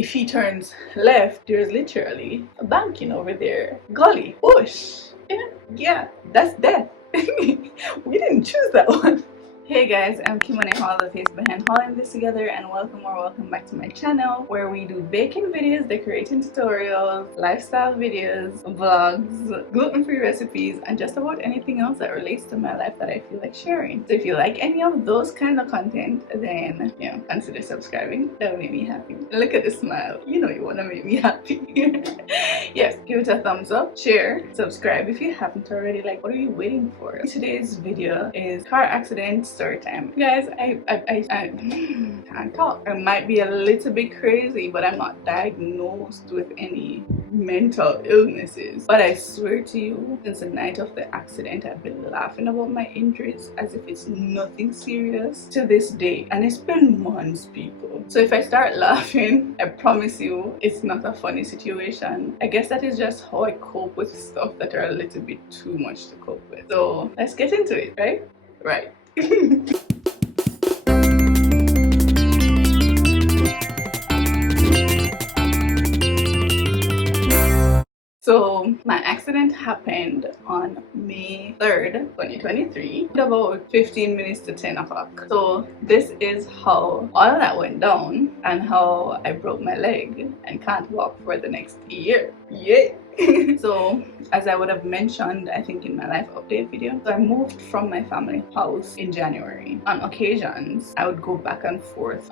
If he turns left, there's literally a banking over there. Golly, bush. Yeah, that's death. We didn't choose that one. Hey guys, I'm Kim and I'm all the face behind hauling this together, and welcome back to my channel where we do baking videos, decorating tutorials, lifestyle videos, vlogs, gluten-free recipes, and just about anything else that relates to my life that I feel like sharing. So if you like any of those kind of content, then consider subscribing. That would make me happy. Look at the smile. You know you want to make me happy. Yes, give it a thumbs up, share, subscribe if you haven't already. Like, what are you waiting for? Today's video is car accident story time. Guys, I can't talk. I might be a little bit crazy, but I'm not diagnosed with any mental illnesses. But I swear to you, since the night of the accident, I've been laughing about my injuries as if it's nothing serious to this day. And it's been months, people. So if I start laughing, I promise you it's not a funny situation. I guess that is just how I cope with stuff that are a little bit too much to cope with. So let's get into it, right? Right. So my accident happened on May 3rd, 2023, at about 15 minutes to 10 o'clock. So this is how all that went down and how I broke my leg and can't walk for the next year. Yeah. So as I would have mentioned, I think in my life update video, so I moved from my family house in January. On occasions I would go back and forth.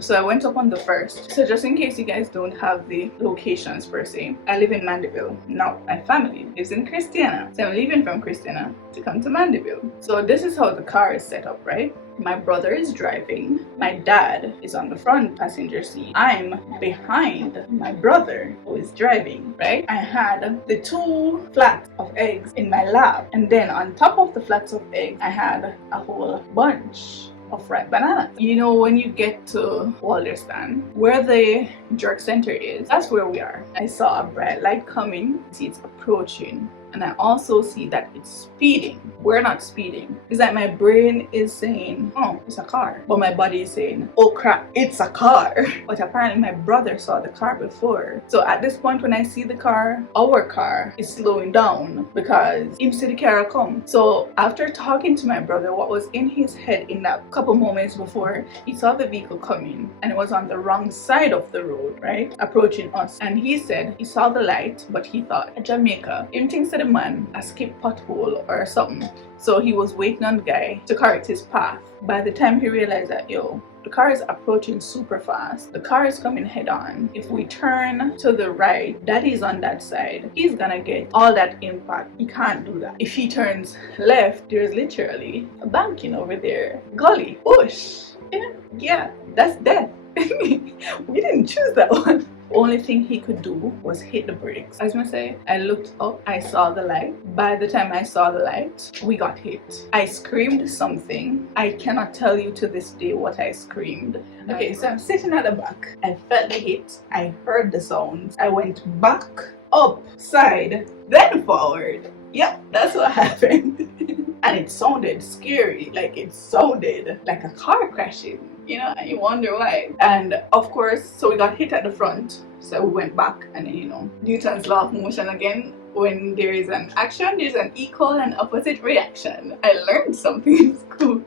So I went up on the 1st. So just in case you guys don't have the locations per se, I live in Mandeville. Now my family lives in Christiana, so I'm leaving from Christiana to come to Mandeville. So this is how the car is set up, right? My brother is driving, my dad is on the front passenger seat, I'm behind my brother who is driving, right? I had the 2 flats of eggs in my lap, and then on top of the flats of eggs I had a whole bunch of ripe bananas. You know, when you get to Walderstan, where the jerk center is, that's where we are. I saw a bright light coming, see it's approaching, and I also see that it's speeding. We're not speeding. It's like my brain is saying, oh, it's a car. But my body is saying, oh crap, it's a car. But apparently my brother saw the car before. So at this point when I see the car, our car is slowing down because him see the car come. So after talking to my brother, what was in his head in that couple moments before, he saw the vehicle coming and it was on the wrong side of the road, right? Approaching us. And he said he saw the light, but he thought, Jamaica, him thinks that the man a skip pothole or something, so he was waiting on the guy to correct his path. By the time he realized that the car is approaching super fast, the car is coming head on, if we turn to the right, daddy's on that side, he's gonna get all that impact. He can't do that. If he turns left, there's literally a banking over there. Golly, bush. Yeah, that's death. We didn't choose that one. Only thing he could do was hit the brakes. As I say, I looked up, I saw the light. By the time I saw the light, we got hit. I screamed something. I cannot tell you to this day what I screamed. Okay, so I'm sitting at the back. I felt the hit. I heard the sounds. I went back, up, side, then forward. Yep, that's what happened. And it sounded scary. Like, it sounded like a car crashing. You know, and you wonder why. And of course, so we got hit at the front, so we went back, and then, Newton's law of motion again. When there is an action, there's an equal and opposite reaction. I learned something in school.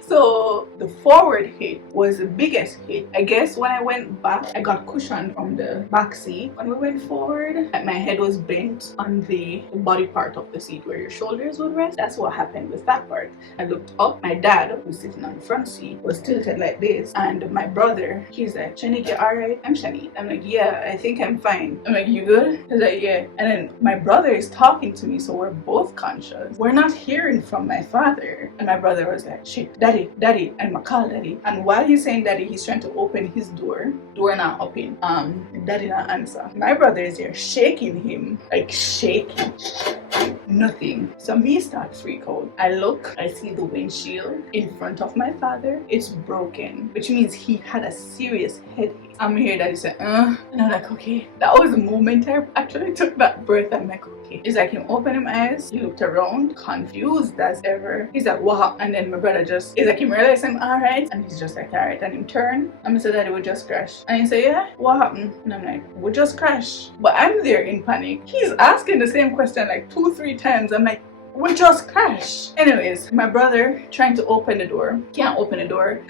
So the forward hit was the biggest hit. I guess when I went back, I got cushioned from the back seat. When we went forward, my head was bent on the body part of the seat where your shoulders would rest. That's what happened with that part. I looked up, my dad, who was sitting on the front seat, was tilted like this, and my brother, he's like, Shanique, you alright? I'm Shanique. I'm like, yeah, I think I'm fine. I'm like, you good? He's like, yeah. And then my brother is talking to me, so we're both conscious. We're not hearing from my father. And my brother was like, shit, daddy, and I call daddy. And while he's saying daddy, he's trying to open his door not open. Daddy not answer. My brother is here shaking him, like shaking. nothing. So me start freak out. I look, I see the windshield in front of my father. It's broken, which means he had a serious headache. I'm here that he said, and I'm like, okay. That was the moment I actually took that breath. I'm like, okay. It's like him opening my eyes. He looked around, confused as ever. He's like, what? And then my brother just, it's like him realized I'm alright. And he's just like, alright. And him turn. And I said, Daddy, we just crashed. And he said, yeah, what happened? And I'm like, we just crashed. But I'm there in panic. He's asking the same question like 2-3 times. I'm like, we just crashed. Anyways, my brother trying to open the door, can't open the door.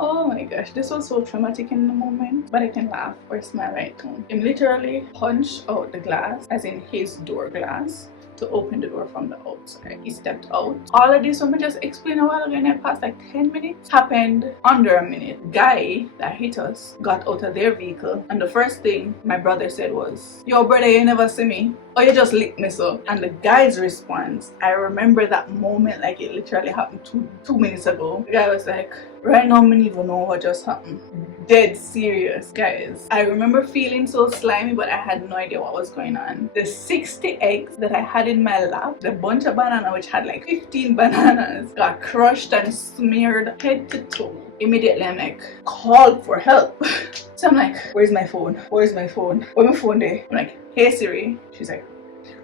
Oh my gosh, this was so traumatic in the moment, but I can laugh or smile right now. Him literally punched out the glass, as in his door glass, to open the door from the outside. He stepped out. All of this, I just explained a while ago, and I passed like 10 minutes, happened under a minute. Guy that hit us got out of their vehicle, and the first thing my brother said was, yo brother, you never see me? Or you just licked me so? And the guy's response, I remember that moment like it literally happened two minutes ago. The guy was like, right now I don't even know what just happened. Dead serious, guys. I remember feeling so slimy, but I had no idea what was going on. The 60 eggs that I had in my lap, the bunch of banana which had like 15 bananas, got crushed and smeared head to toe. Immediately I'm like, called for help. So I'm like, where's my phone? Where's my phone? Where's my phone there? I'm like, hey Siri. She's like,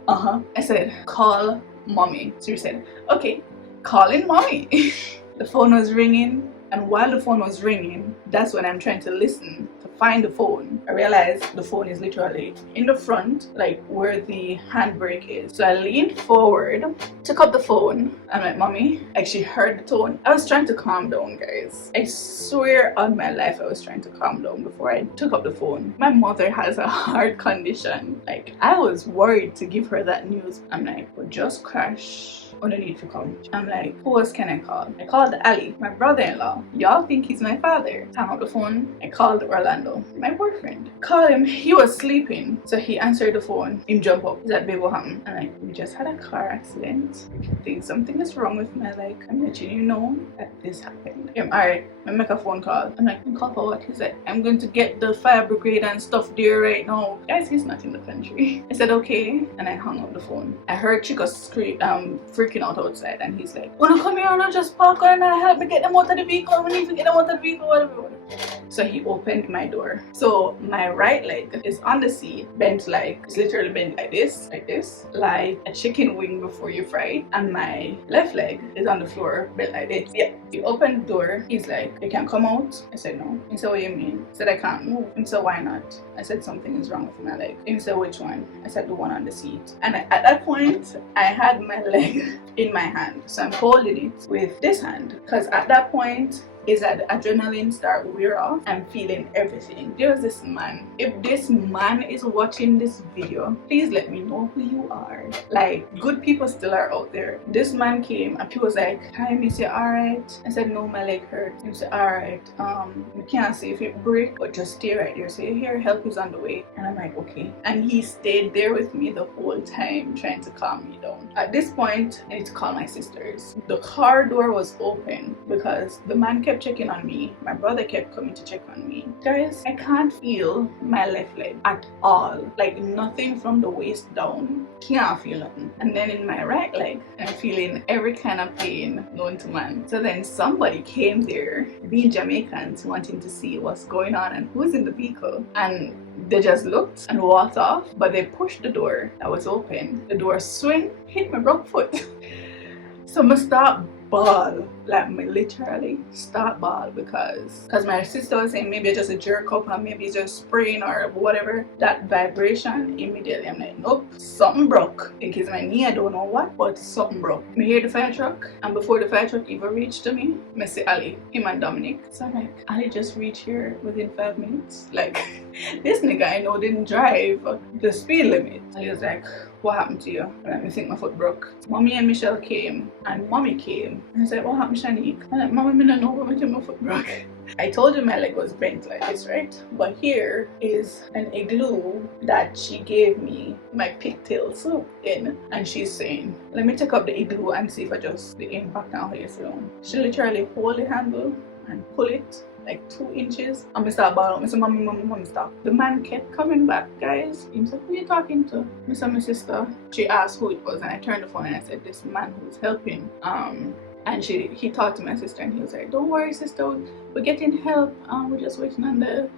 I said, call mommy. Siri said, okay, calling mommy. The phone was ringing, and while the phone was ringing, that's when I'm trying to listen to find the phone. I realized the phone is literally in the front, like where the handbrake is. So I leaned forward, took up the phone. I'm like, mommy. Like, she heard the tone. I was trying to calm down, guys. I swear on my life I was trying to calm down before I took up the phone. My mother has a heart condition. Like, I was worried to give her that news. I'm like, we just crashed. On the need to come. I'm like, who else can I call? I called Ali, my brother-in-law. Y'all think he's my father. Hang up the phone. I called Orlando, my boyfriend. Called him. He was sleeping, so he answered the phone. Him jump up. He's like, babe, what happened? I'm like, we just had a car accident. I think something is wrong with my leg. I'm letting you know that this happened. Alright, I make a phone call. I'm like, call for what? He's like, I'm going to get the fire brigade and stuff there right now. Guys, he's not in the country. I said, okay, and I hung up the phone. I heard Chico scream, freaking out outside, and he's like, wanna come here and just park and help me get them out of the vehicle? We need to get them out of the vehicle, whatever. So he opened my door. So my right leg is on the seat, bent like, it's literally bent like this, like a chicken wing before you fry it. And my left leg is on the floor, bent like this. Yeah. He opened the door. He's like, you can come out. I said, no. He said, what do you mean? I said, I can't move. He said, why not? I said, something is wrong with my leg. He said, which one? I said, the one on the seat. And at that point, I had my leg in my hand. So I'm holding it with this hand, because at that point, is that the adrenaline start wear off. I'm feeling everything. There's this man. If this man is watching this video, please let me know who you are. Like, good people still are out there. This man came and he was like, hi miss, you alright? I said, no, my leg hurts. He said, alright, you can't see if it break, but just stay right there. Say, here, help is on the way. And I'm like, okay. And he stayed there with me the whole time, trying to calm me down. At this point, I need to call my sisters. The car door was open because the man kept checking on me. My brother kept coming to check on me. Guys, I can't feel my left leg at all. Like, nothing from the waist down. Can't feel nothing. And then in my right leg, I'm feeling every kind of pain known to man. So then somebody came there, being Jamaicans, wanting to see what's going on and who's in the vehicle. And they just looked and walked off, but they pushed the door that was open. The door swing, hit my broke foot. So I start ball, like me literally start ball, because my sister was saying maybe just a jerk up and maybe just spraying or whatever. That vibration, immediately I'm like, nope, something broke. In case my knee, I don't know what, but something broke. Me hear the fire truck, and before the fire truck even reached to me, I see Ali, him and Dominic. So I'm like, Ali just reached here within 5 minutes. Like, this nigga I know didn't drive the speed limit. And he was like, what happened to you? And I think my foot broke. Mommy and Michelle came, and mommy came. And I said, what happened, Shanique? And like, Mommy, I don't know what my foot broke. I told you my leg was bent like this, right? But here is an igloo that she gave me my pigtail soup in. And she's saying, let me take up the igloo and see if I just the impact on how you feel. She literally hold the handle and pull it like 2 inches. And I start bawling. I said, mommy, stop. The man kept coming back, guys. He said, who are you talking to? I said, my sister. She asked who it was, and I turned the phone and I said, this man who's helping. And he talked to my sister and he was like, don't worry, sister, we're getting help. We're just waiting on the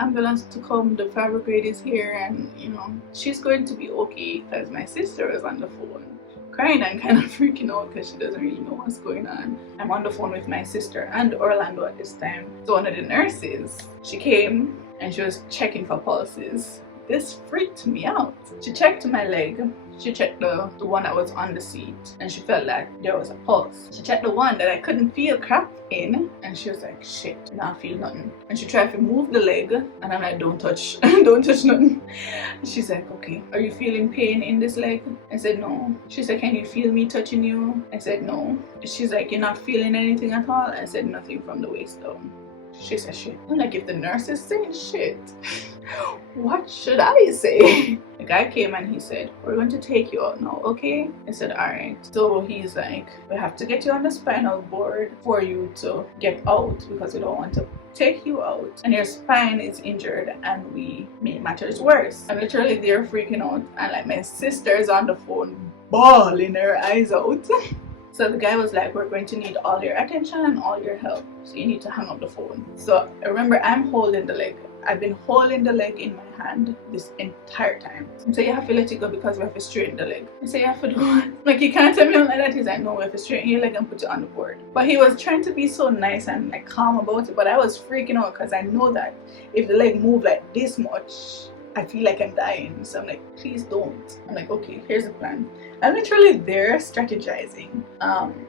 ambulance to come. The fire brigade is here, and you know, she's going to be okay. Because my sister was on the phone crying and kind of freaking out because she doesn't really know what's going on. I'm on the phone with my sister and Orlando at this time. So one of the nurses, she came and she was checking for pulses. This freaked me out. She checked my leg. She checked the one that was on the seat, and she felt that there was a pulse. She checked the one that I couldn't feel crap in, and she was like, shit, I don't feel nothing. And she tried to move the leg, and I'm like, don't touch, don't touch nothing. She's like, okay, are you feeling pain in this leg? I said, no. She said, can you feel me touching you? I said, no. She's like, you're not feeling anything at all? I said, nothing from the waist down. She said shit. I'm like, if the nurse is saying shit, what should I say? The guy came and he said, we're going to take you out now, okay? I said, alright. So he's like, we have to get you on the spinal board for you to get out because we don't want to take you out and your spine is injured and we make matters worse. I'm literally there freaking out, and like my sister's on the phone bawling her eyes out. So the guy was like, we're going to need all your attention and all your help, so you need to hang up the phone. So remember, I'm holding the leg. I've been holding the leg in my hand this entire time. So you have to let it go because we have to straighten the leg. I say, you have to do what? Like, you can't tell me like that. He's like, no, we have to straighten your leg and put it on the board. But he was trying to be so nice and like calm about it, but I was freaking out because I know that if the leg moved like this much, I feel like I'm dying. So I'm like, please don't. I'm like, okay, here's the plan. I'm literally there strategizing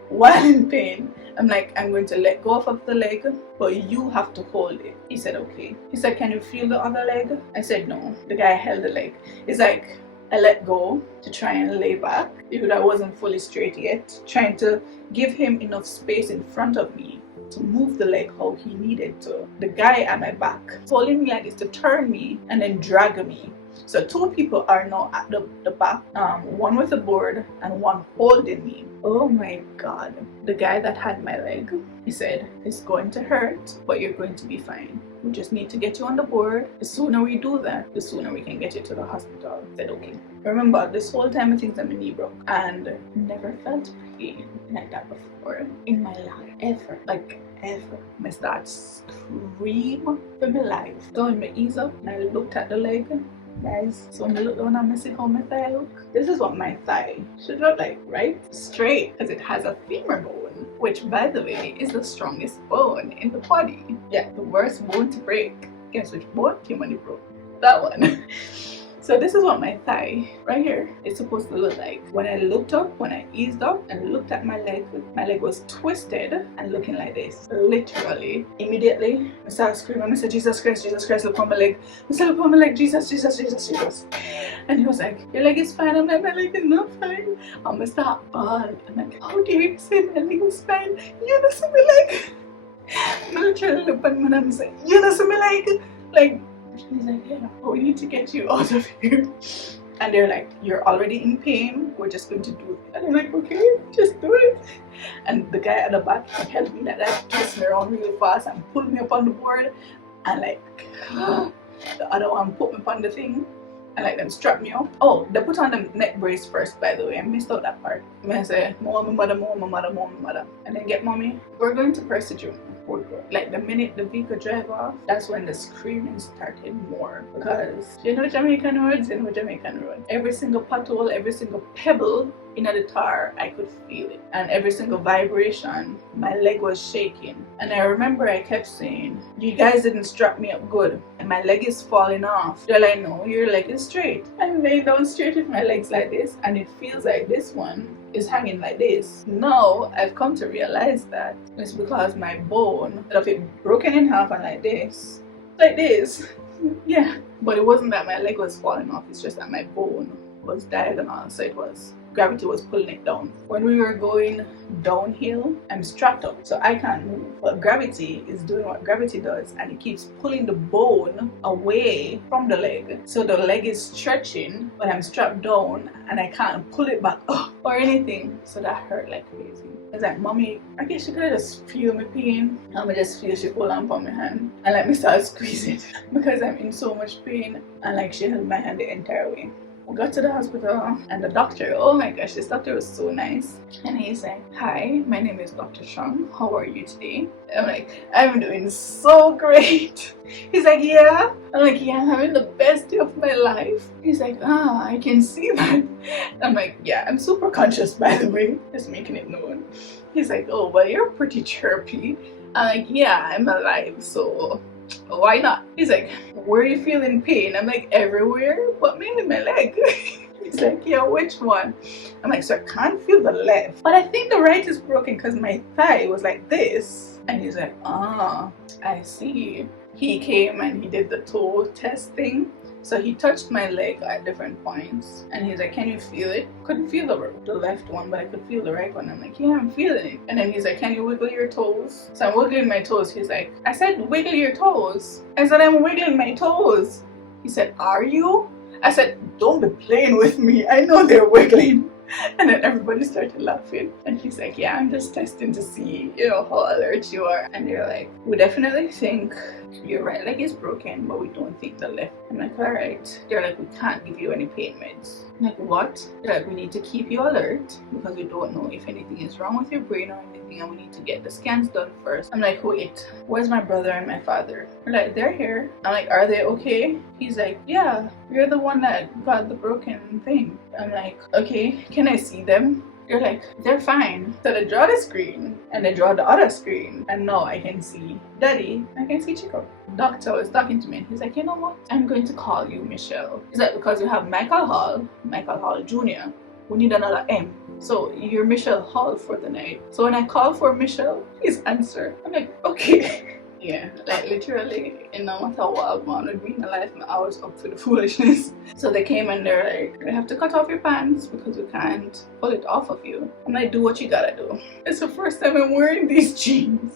while in pain. I'm like, I'm going to let go of the leg, but you have to hold it. He said, okay. He said, can you feel the other leg? I said, no. The guy held the leg. He's like, I let go to try and lay back because I wasn't fully straight yet, trying to give him enough space in front of me to move the leg how he needed to. The guy at my back holding me like this to turn me and then drag me. So 2 people are now at the back, one with the board and one holding me. Oh my god. The guy that had my leg, he said, it's going to hurt, but you're going to be fine. We just need to get you on the board. The sooner we do that, the sooner we can get you to the hospital. I said, okay. Remember, this whole time I think that my knee broke and never felt pain like that before in my life, ever. Like, ever. I start scream for my life. So when I ease up and I looked at the leg, guys, so when I look down and I see how my thigh look, this is what my thigh should look like, right? Straight, because it has a femur bone, which by the way is the strongest bone in the body. Yeah, the worst bone to break. Guess which bone came when it broke? That one. So this is what my thigh right here is supposed to look like. When I looked up, when I eased up and looked at my leg was twisted and looking like this. Literally, immediately, I started screaming. I said, Jesus Christ, look on my leg. I said, look on my leg, Jesus. And he was like, your leg is fine. I'm like, my leg is not fine. I'm gonna start bawling. I'm like, how dare you say my leg is fine? You don't see my leg. I literally looked at him and I'm like, you don't see my leg? Like, he's like, yeah, but we need to get you out of here. And they're like, you're already in pain, we're just going to do it. And I'm like, okay, just do it. And the guy at the back, he held me like that, twisted me around really fast and pulled me up on the board. And like, the other one put me up on the thing and like them strap me up. Oh, they put on the neck brace first, by the way. I missed out that part. I say, mama, mother. And then get mommy, we're going to press the junior. Like the minute the vehicle drive off, that's when the screaming started more, because you know Jamaican roads, every single pothole, every single pebble in the tar, I could feel it, and every single vibration, my leg was shaking. And I remember I kept saying, you guys didn't strap me up good and my leg is falling off. They're like, no, your leg is straight. I'm laying down straight with my legs like this, and it feels like this one is hanging like this. Now I've come to realize that it's because my bone, of it broken in half and like this. Yeah, but it wasn't that my leg was falling off, it's just that my bone was diagonal, so it was, gravity was pulling it down. When we were going downhill, I'm strapped up so I can't move, but gravity is doing what gravity does, and it keeps pulling the bone away from the leg, so the leg is stretching, but I'm strapped down and I can't pull it back up or anything. So that hurt like crazy. He's like, mommy, I guess you could just feel my pain. And I just feel she pull on my hand and let me start squeezing because I'm in so much pain. And like she held my hand the entire way. We got to the hospital and the doctor, oh my gosh, this doctor was so nice. And he's like, hi, my name is Dr. Chung. How are you today? I'm like, I'm doing so great. He's like, yeah. I'm like, yeah, I'm having the best day of my life. He's like, ah, I can see that. I'm like, yeah, I'm super conscious, by the way, just making it known. He's like, oh, well, you're pretty chirpy. I'm like, yeah, I'm alive, so why not? He's like, where are you feeling pain? I'm like, everywhere, but mainly my leg. He's like, yeah, which one? I'm like, so I can't feel the left, but I think the right is broken because my thigh was like this. And he's like, ah, I see. He came and he did the toe test thing. So he touched my leg at different points and he's like, can you feel it? Couldn't feel the left one, but I could feel the right one. I'm like, yeah, I'm feeling it. And then he's like, can you wiggle your toes? So I'm wiggling my toes. He's like, I said wiggle your toes. I said, I'm wiggling my toes. He said, are you? I said, don't be playing with me. I know they're wiggling. And then everybody started laughing. And he's like, yeah, I'm just testing to see, you know, how alert you are. And they're like, we definitely think your right leg is broken, but we don't think the left. I'm like, all right. They're like, we can't give you any pain meds. I'm like, what? They're like, we need to keep you alert because we don't know if anything is wrong with your brain or anything, and we need to get the scans done first. I'm like, wait, where's my brother and my father? They're like, they're here. I'm like, are they okay? He's like, yeah, you're the one that got the broken thing. I'm like, okay, can I see them? They're like, they're fine. So they draw the screen and they draw the other screen, and now I can see Daddy, I can see Chico. Doctor was talking to me and he's like, you know what? I'm going to call you Michelle. He's like, because you have Michael Hall Jr., we need another M. So you're Michelle Hall for the night. So when I call for Michelle, please answer. I'm like, okay. Yeah, like literally, no matter what man would be in my life, I was up for the foolishness. So they came and they're like, we have to cut off your pants because we can't pull it off of you. I'm like, do what you gotta do. It's the first time I'm wearing these jeans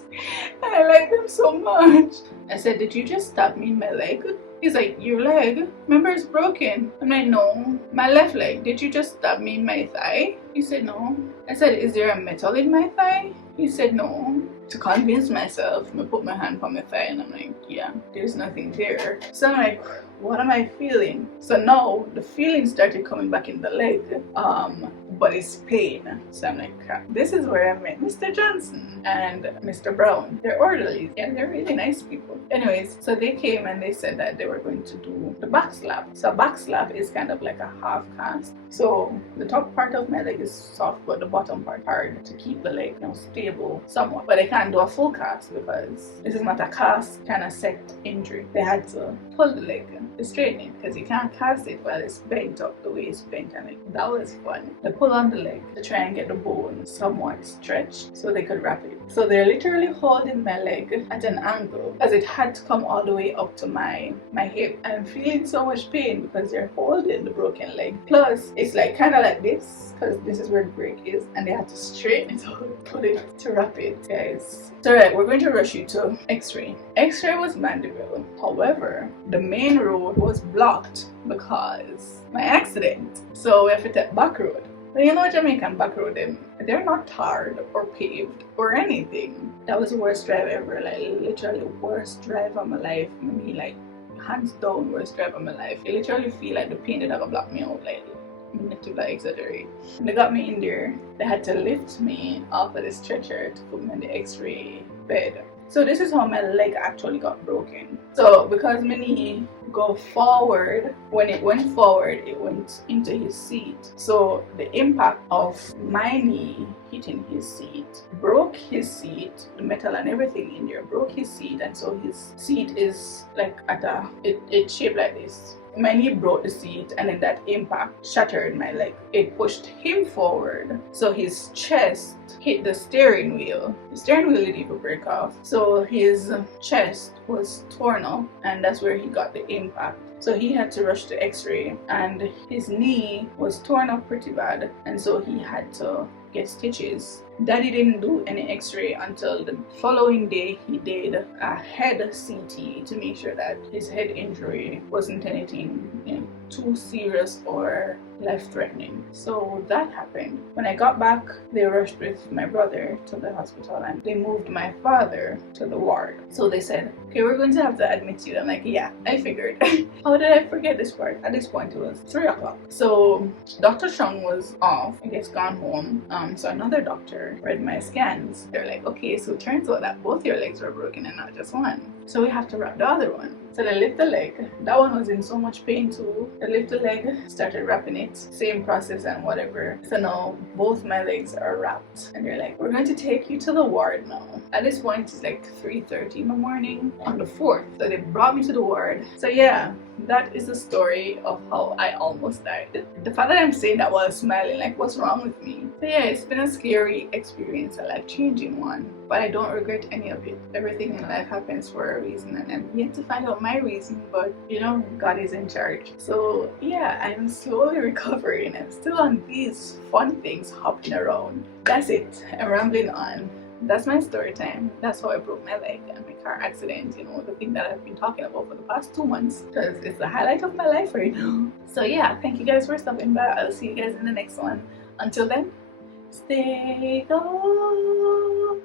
and I like them so much. I said, did you just stab me in my leg? He's like, your leg? Remember, it's broken. I'm like, no, my left leg. Did you just stab me in my thigh? He said, no. I said, is there a metal in my thigh? He said, no. To convince myself, I put my hand on my thigh and I'm like, yeah, there's nothing there. So I'm like, what am I feeling? So now the feeling started coming back in the leg, but it's pain. So I'm like, crap. This is where I met Mr. Johnson and Mr. Brown. They're orderlies and they're really nice people. Anyways, so they came and they said that they were going to do the back slap. So back slap is kind of like a half cast. So the top part of my leg is soft, but the bottom part hard to keep the leg, you know, stable somewhat. But I can't do a full cast because this is not a cast kind of set injury. They had to pull the leg to straighten it because you can't cast it while it's bent up the way it's bent, and that was fun. They pull on the leg to try and get the bone somewhat stretched so they could wrap it. So they're literally holding my leg at an angle because it had to come all the way up to my hip. I'm feeling so much pain because they're holding the broken leg. Plus, it's like kind of like this because this is where the break is, and they had to straighten it out, pull it to wrap it, guys. So right, we're going to rush you to X-ray. X-ray was Mandeville. However, the main road was blocked because my accident. So we have to take back road. But you know, Jamaican back road, they're not tarred or paved or anything. That was the worst drive ever, like literally worst drive of my life. Maybe like hands down worst drive of my life. I literally feel like the pain that gonna block me out, like not to like exaggerate. When they got me in there, they had to lift me off of the stretcher to put me in the X-ray bed. So this is how my leg actually got broken. So because my knee go forward, when it went forward, it went into his seat. So the impact of my knee hitting his seat broke his seat, the metal and everything in there broke his seat, and so his seat is like at a, it's shaped like this. My knee broke the seat, and then that impact shattered my leg. It pushed him forward, so his chest hit the steering wheel. The steering wheel didn't even break off, so his chest was torn up, and that's where he got the impact. So he had to rush to X-ray, and his knee was torn up pretty bad, and so he had to get stitches. Daddy didn't do any X-ray until the following day. He did a head CT to make sure that his head injury wasn't anything, you know, too serious or life-threatening. So that happened. When I got back, they rushed with my brother to the hospital and they moved my father to the ward. So they said, okay, we're going to have to admit you. I'm like, yeah, I figured. How did I forget this part? At this point, it was 3 o'clock. So Dr. Chung was off, I guess gone home. So another doctor read my scans. They're like, okay, so it turns out that both your legs were broken and not just one. So we have to wrap the other one. So they lift the leg. That one was in so much pain too. They lift the leg, started wrapping it. Same process and whatever. So now both my legs are wrapped. And they're like, we're going to take you to the ward now. At this point, it's like 3:30 in the morning on the 4th. So they brought me to the ward. So yeah, that is the story of how I almost died. The fact that I'm saying that while smiling, like, what's wrong with me? So yeah, it's been a scary experience, a life-changing one. But I don't regret any of it. Everything in life happens for a reason, and I'm yet to find out my reason, but you know, God is in charge. So yeah, I'm slowly recovering. I'm still on these fun things hopping around. That's it. I'm rambling on. That's my story time. That's how I broke my leg and my car accident, you know, the thing that I've been talking about for the past 2 months, because it's the highlight of my life right now. So yeah, thank you guys for stopping by. I'll see you guys in the next one. Until then, stay gone.